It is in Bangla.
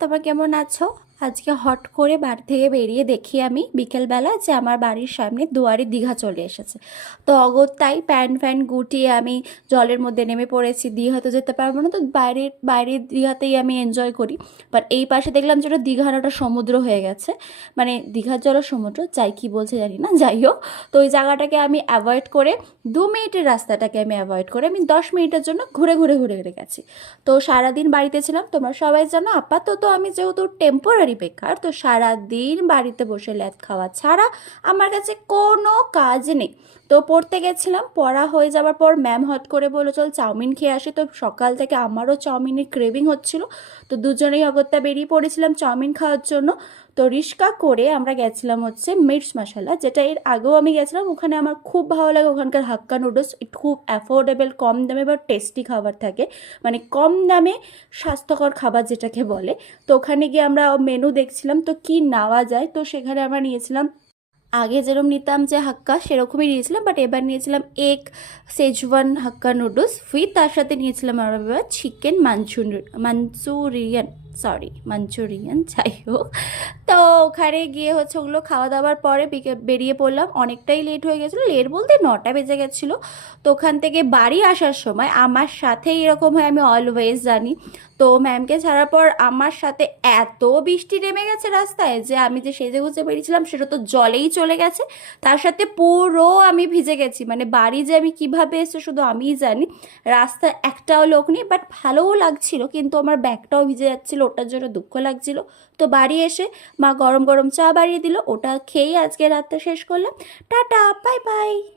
তোমরা কেমন আছো? আজকে হট করে বাড়ি থেকে বেরিয়ে দেখি আমি বিকেলবেলা যে আমার বাড়ির সামনে দুয়ারে দীঘা চলে এসেছে। তো অগত্যাই প্যান্ট ফ্যান গুটিয়ে আমি জলের মধ্যে নেমে পড়েছি। দীঘা তো যেতে পারবো না, তো বাইরের বাইরের দীঘাতেই আমি এনজয় করি। বাট এই পাশে দেখলাম যে ওটা দীঘার ওটা সমুদ্র হয়ে গেছে, মানে দীঘার জল সমুদ্র যাই কি বলছে জানি না, যাই হোক। তো ওই জায়গাটাকে আমি অ্যাভয়েড করে 2 মিনিটের রাস্তাটাকে আমি অ্যাভয়েড করে আমি 10 মিনিটের জন্য ঘুরে ঘুরে ঘুরে ঘুরে গেছি। তো সারাদিন বাড়িতে ছিলাম, তোমরা সবাই জানো আপাতত আমি যেহেতু টেম্পোরারি বেকার, তো সারাদিন বাড়িতে বসে ল্যাদ খাওয়া ছাড়া আমার কাছে কোনো কাজ নেই। তো পড়তে গেছিলাম, পড়া হয়ে যাওয়ার পর ম্যাম হট করে বললো চল চাউমিন খেয়ে আসি। তো সকাল থেকে আমারও চাউমিনের ক্রেভিং হচ্ছিল, তো দুজনেই অগত্যা বেরিয়ে পড়েছিলাম চাউমিন খাওয়ার জন্য। তো রিক্সা করে আমরা গেছিলাম হচ্ছে মির্চ মশালা, যেটা এর আগেও আমি গেছিলাম। ওখানে আমার খুব ভালো লাগে, ওখানকার হাক্কা নুডলস খুব অ্যাফোর্ডেবল, কম দামে বা টেস্টি খাবার থাকে, মানে কম দামে স্বাস্থ্যকর খাবার যেটাকে বলে। তো ওখানে গিয়ে আমরা মেনু দেখছিলাম তো কি নেওয়া যায়। তো সেখানে আমরা নিয়েছিলাম, আগে যেরকম নিতাম যে হাক্কা সেরকমই নিয়েছিলাম, বাট এবার নিয়েছিলাম egg Schezwan hakka noodles with, তার সাথে নিয়েছিলাম আমরা এবার চিকেন মাঞ্চুরিয়ান যাই হোক। তো ওখানে গিয়ে হচ্ছে ওগুলো খাওয়া দাওয়ার পরে বেরিয়ে পড়লাম। অনেকটাই লেট হয়ে গেছিলো, লেট বলতে 9টা বেজে গেছিলো। তো ওখান থেকে বাড়ি আসার সময় আমার সাথে এরকম হয়, আমি অলওয়েজ জানি। তো ম্যামকে ছাড়ার পর আমার সাথে এত বৃষ্টি নেমে গেছে রাস্তায় যে আমি যে সেজে গুজে বেরিয়েছিলাম সেটা তো জলেই চলে গেছে, তার সাথে পুরো আমি ভিজে গেছি। মানে বাড়ি যে আমি কিভাবে এসে শুধু আমিই জানি। রাস্তায় একটাও লোক নেই, বাট ভালোও লাগছিল, কিন্তু আমার ব্যাগটাও ভিজে যাচ্ছিলো, ওটার জন্য দুঃখ লাগছিল। তো বাড়ি এসে মা গরম গরম চা বাড়িয়ে দিল, ওটা খেয়েই আজকে রাতটা শেষ করলাম। Tata, bye bye.